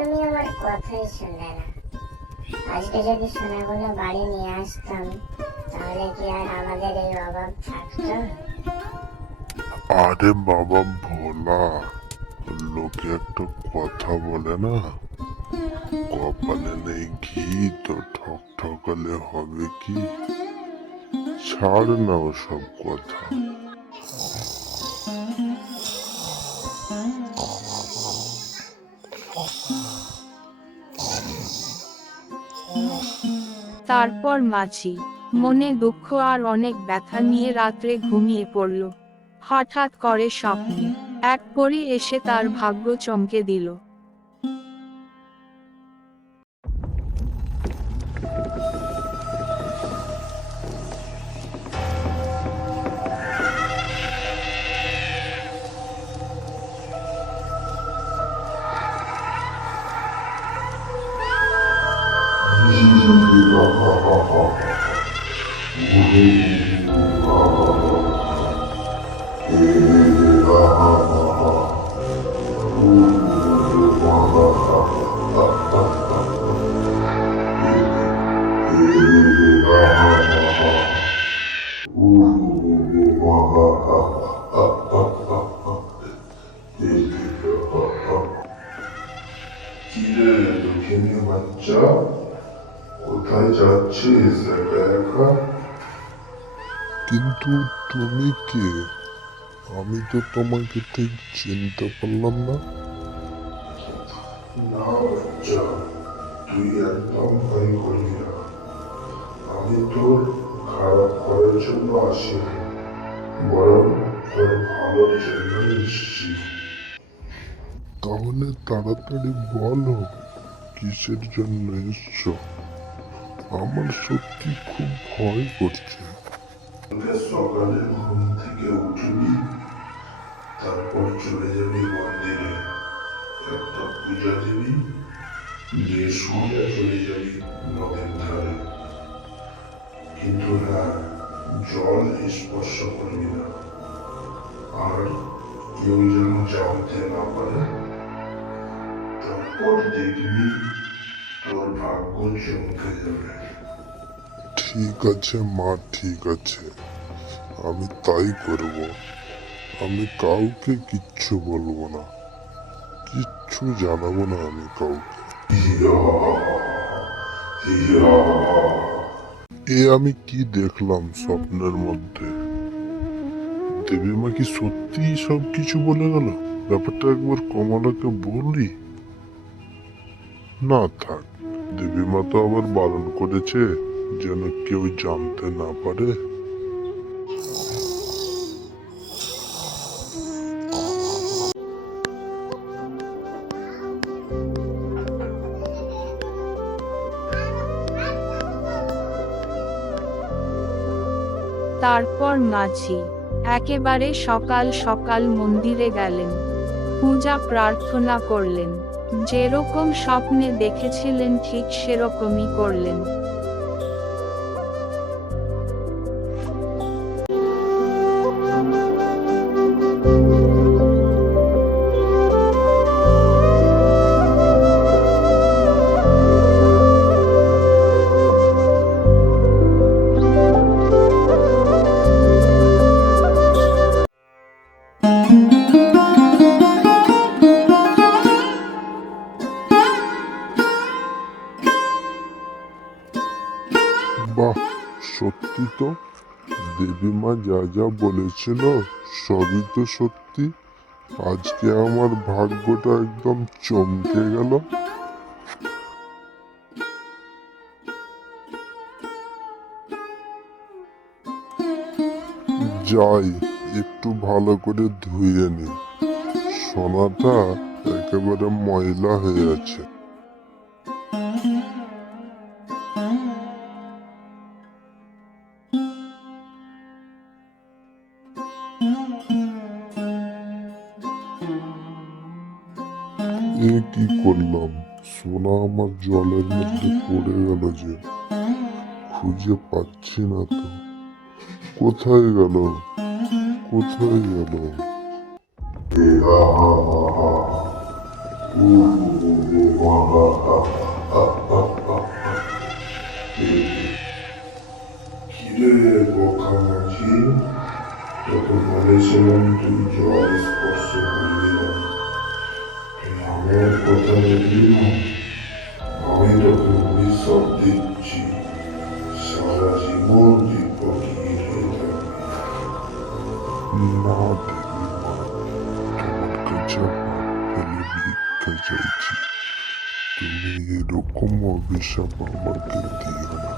তুমি আমার কথাই শুনলে না। আজকে যদি সোনাগুলো বাড়ি নিয়ে আসতাম তাহলে কি আর আমাদের এই অভাব থাকতো? আরে বাবা ভোলা, লোকে একটা কথা বলে না, কপালে নেই ঘি তো ঠক ঠকালে হবে কি। ছাড় না ওসব কথা। তারপর মাছি মনে দুঃখ আর অনেক ব্যথা নিয়ে রাত্রে ঘুমিয়ে পড়ল। হঠাৎ করে স্বপ্নে এক পরী এসে তার ভাগ্য চমকে দিল। কিরে দুঃখিনী বাচ্চা, কোথায় যাচ্ছিস একা একা? কিন্তু তুমি কে? আমি তো তোমাকে ঠিক চিনতে পারলাম না। না বাচ্চা, তুই একদম ভয় করবি না। আমি তোর খারাপ করার জন্য আসিনি, বরং তোর ভালোর জন্য এসেছি। তাহলে তাড়াতাড়ি বলো, কিসের জন্য এসছো? আমার সত্যি খুব ভয় করছে। সকালে ঘুম থেকে উঠবি, তারপর চলে যাবি মন্দিরে, একটা পূজা দিবি, দিয়ে সোজা চলে যাবি নদীর ধারে। কিন্তু হ্যাঁ, জল স্পর্শ করবি না, আর কেউ যেন জানতে না পারে। তারপর দেখবি তোর ভাগ্য চমকে যাবে। ঠিক আছে মা, ঠিক আছে, আমি তাই করব। আমি কাউকে কিচ্ছু বলবো না, কিচ্ছু জানাবো না আমি কাউকে। এ আমি কি দেখলাম স্বপ্নের মধ্যে? দেবীমা কি সত্যি সব কিছু বলে গেল? ব্যাপারটা একবার কমলাকে বলি। না থাক, দেবীমা তো আবার বারণ করেছে যেন কেউ জানতে না পারে। তারপর মাছি একেবারে সকাল সকাল মন্দিরে গেলেন, পূজা প্রার্থনা করলেন, যেরকম স্বপ্নে দেখেছিলেন ঠিক সেরকমই করলেন। বাহ, সত্যি তো, দেবীমা যা যা বলেছিল সবই তো সত্যি। আজকে আমার ভাগ্যটা একদম চমকে গেল। যাই, একটু ভালো করে ধুয়ে নি, সোনাটা একেবারে ময়লা হয়ে আছে। এ কি করলাম, সোনা আমার জলের মধ্যে পড়ে গেল যে, খুঁজে পাচ্ছি না তো। কোথায় গেল, কোথায় গেল? আমি তোকে অভিশাপ দিচ্ছি, সারা জীবন দীপকই হয়ে থাকবি। না দেবী মা, তোমার কাছে হাত ফেলে ভিক্ষা চাইছি, তুমি এরকম অভিশাপ আমাকে দিও না।